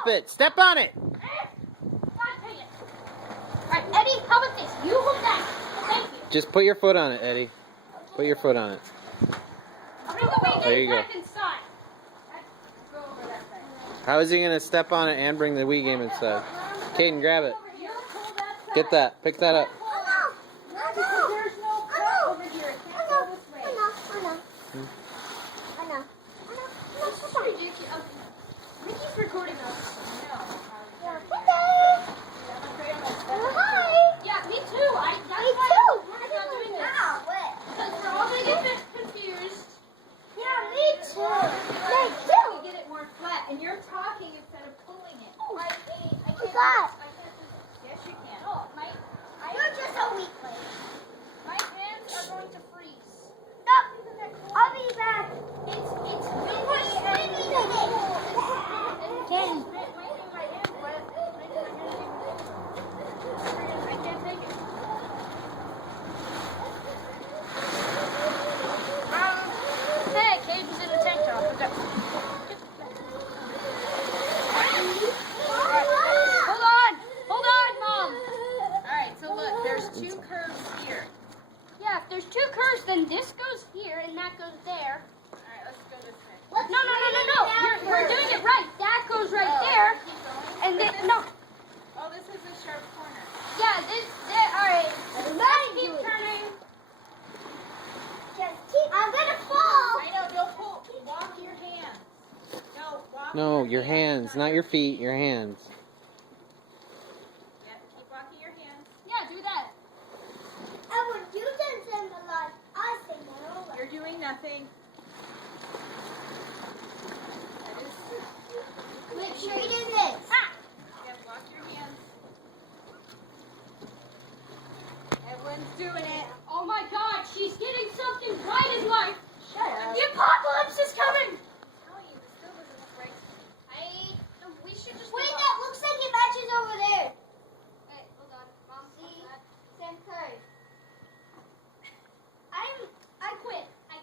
Stop it. Step on it. God dang it. Alright, Eddie, how about this? You hold that. Thank you. Just put your foot on it, Eddie. Put your foot on it. Bring the Wii There you game go. back inside. Go over that thing. How is he going to step on it and bring the Wii game inside? Caden, grab it. Over here. Pull that Get that. Pick that up. Because there's no crap over here. It can't go this way. This is ridiculous. Mickey's recording us. No. Yeah, me too. That's why we're not doing this. Because we're all going to get confused. We get it more flat. And you're talking instead of pulling it. I can't. Yes, you can. Oh, You're just a weakling. my hands are going to freeze. Stop. I'll be back. It's Ken. making my hands wet. I can't take it. Hey, Caden's in the tank top. Hold on, Mom. Alright, so look, there's two curves here. Yeah, if there's two curves, then this goes here and that goes there. Alright, let's go this way. No. We're doing it right. That goes right there. Oh, And then, no. Oh, this is a sharp corner. Yeah, alright. Let's keep turning. I'm gonna fall. I know, don't pull. Walk your hands. No, walk. No, your hands, not your feet, your hands. Yeah, keep walking your hands. Yeah, do that. Edward, you didn't send a lot. I sent it over. You're doing nothing. That is. Make sure you do this. Yeah, walk your hands. Everyone's doing it. Oh my god, she's getting something right in life. Shut up. The apocalypse is coming. I'm telling you, this still doesn't look right. We should just Wait, give up. that looks like it matches over there. Wait, hold on. Mom, See? that. Same color. I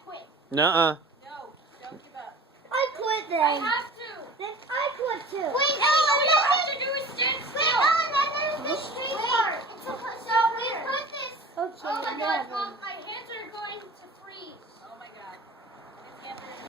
quit. Nuh-uh. No, don't give up. I quit I then. have to. Then I quit too. Wait, All you have to do is stand Wait, still. then there's the street part. So we put this. Oh my god, Mom, my hands are going to freeze. Oh my god. His hands are